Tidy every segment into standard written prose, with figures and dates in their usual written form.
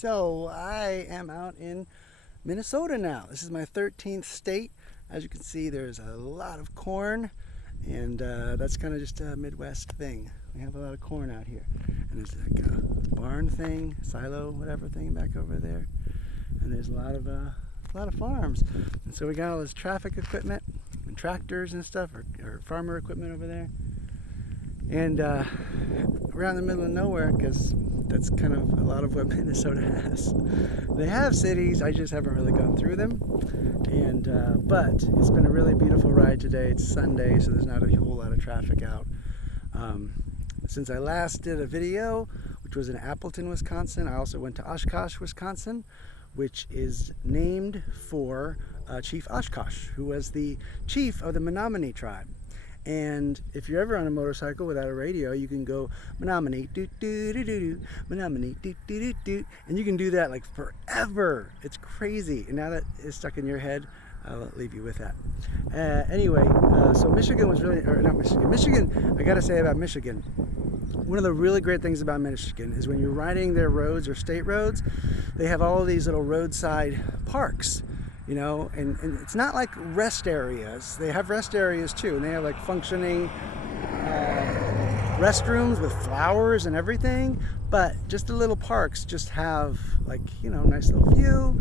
So I am out in Minnesota now. This is my 13th state. As you can see, there's a lot of corn, and that's kind of just a Midwest thing. We have a lot of corn out here, and there's like a barn thing, silo, whatever thing back over there, and there's a lot of farms. And so we got all this traffic equipment and tractors and stuff, or farmer equipment over there. And we're out in the middle of nowhere because that's kind of a lot of what Minnesota has. They have cities, I just haven't really gone through them. And but it's been a really beautiful ride today. It's Sunday, so there's not a whole lot of traffic out. Since I last did a video, which was in Appleton, Wisconsin, I also went to Oshkosh, Wisconsin, which is named for Chief Oshkosh, who was the chief of the Menominee tribe. And if you're ever on a motorcycle without a radio, you can go Menominee, doot doot doot doot, Menominee, doot doot doot doot, and you can do that like forever. It's crazy. And now that it's stuck in your head, I'll leave you with that. Anyway, so Michigan was really, or not Michigan. Michigan, I gotta say about Michigan, one of the really great things about Michigan is when you're riding their roads or state roads, they have all these little roadside parks. You know, and it's not like rest areas. They have rest areas too, and they have like functioning restrooms with flowers and everything, but just the little parks just have like, you know, nice little view,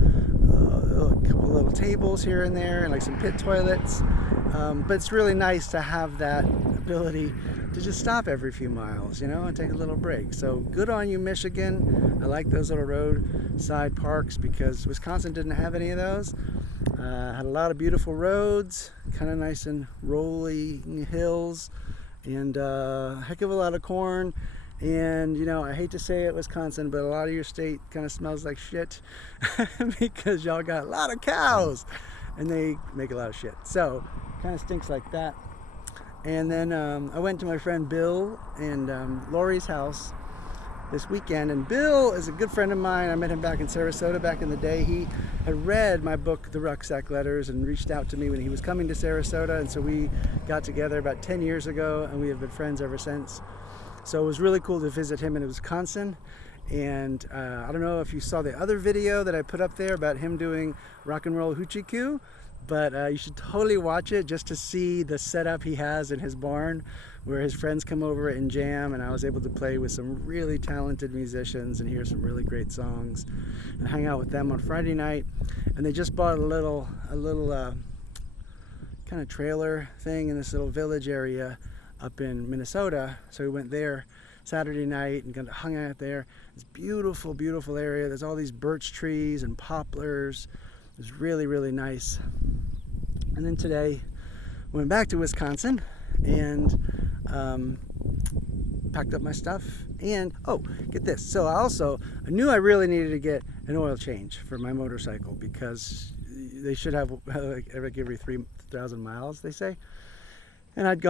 a couple little tables here and there, and like some pit toilets. But it's really nice to have that ability to just stop every few miles, you know, and take a little break. So good on you, Michigan. I like those little roadside parks because Wisconsin didn't have any of those. Had a lot of beautiful roads, kind of nice and rolling hills, and a heck of a lot of corn. And you know, I hate to say it, Wisconsin, but a lot of your state kind of smells like shit because y'all got a lot of cows and they make a lot of shit. So kind of stinks like that. And then I went to my friend Bill and Lori's house this weekend, and Bill is a good friend of mine. I met him back in Sarasota back in the day. He had read my book, The Rucksack Letters, and reached out to me when he was coming to Sarasota, and so we got together about 10 years ago, and we have been friends ever since. So it was really cool to visit him in Wisconsin. And I don't know if you saw the other video that I put up there about him doing rock and roll hoochie coo, but you should totally watch it just to see the setup he has in his barn where his friends come over and jam, and I was able to play with some really talented musicians and hear some really great songs and hang out with them on Friday night. And they just bought a little kind of trailer thing in this little village area up in Minnesota, so we went there Saturday night and kind of hung out there. It's a beautiful, beautiful area. There's all these birch trees and poplars. It was really, really nice. And then today, went back to Wisconsin and packed up my stuff. And, oh, get this. So I knew I really needed to get an oil change for my motorcycle because they should have like every 3,000 miles, they say. And I'd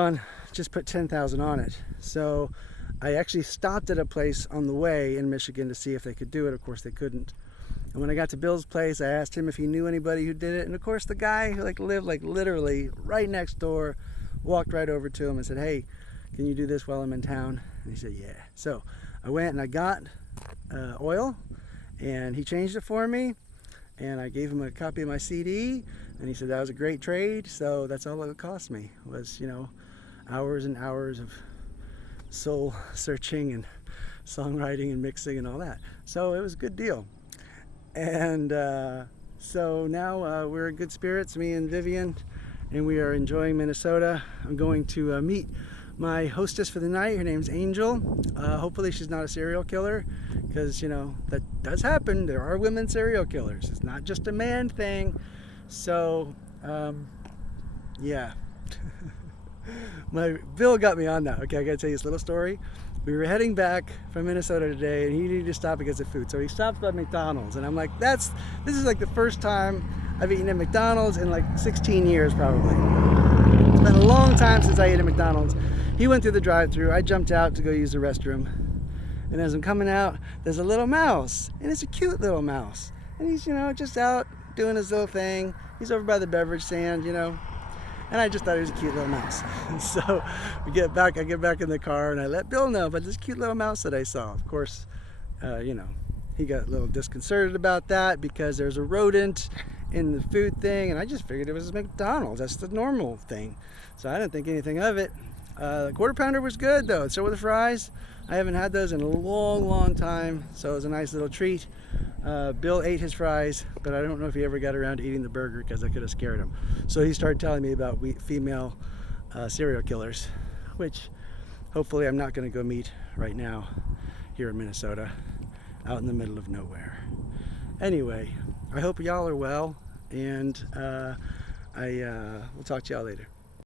just put 10,000 on it. So I actually stopped at a place on the way in Michigan to see if they could do it. Of course, they couldn't. And when I got to Bill's place, I asked him if he knew anybody who did it. And of course, the guy who lived literally right next door walked right over to him and said, "Hey, can you do this while I'm in town?" And he said, "Yeah." So I went and I got oil, and he changed it for me. And I gave him a copy of my CD, and he said that was a great trade. So that's all it cost me was, you know, hours and hours of soul searching and songwriting and mixing and all that. So it was a good deal. And so now we're in good spirits, me and Vivian, and we are enjoying Minnesota. I'm going to meet my hostess for the night. Her name's Angel. Hopefully she's not a serial killer, because, you know, that does happen. There are women serial killers. It's not just a man thing. So, yeah. Bill got me on that. Okay, I gotta tell you this little story. We were heading back from Minnesota today, and he needed to stop because of food. So he stopped at McDonald's, and I'm like, this is like the first time I've eaten at McDonald's in like 16 years probably. It's been a long time since I ate at McDonald's. He went through the drive-thru. I jumped out to go use the restroom. And as I'm coming out, there's a little mouse, and it's a cute little mouse. And he's, you know, just out doing his little thing. He's over by the beverage stand, you know. And I just thought he was a cute little mouse. And so I get back in the car, and I let Bill know about this cute little mouse that I saw. Of course, you know, He got a little disconcerted about that because there's a rodent in the food thing, and I just figured it was McDonald's. That's the normal thing. So I didn't think anything of it. The quarter pounder was good though, so were the fries. I haven't had those in a long time, so it was a nice little treat. Bill ate his fries, but I don't know if he ever got around to eating the burger because I could have scared him. So he started telling me about female serial killers, which hopefully I'm not going to go meet right now here in Minnesota, out in the middle of nowhere. Anyway, I hope y'all are well, and I will talk to y'all later.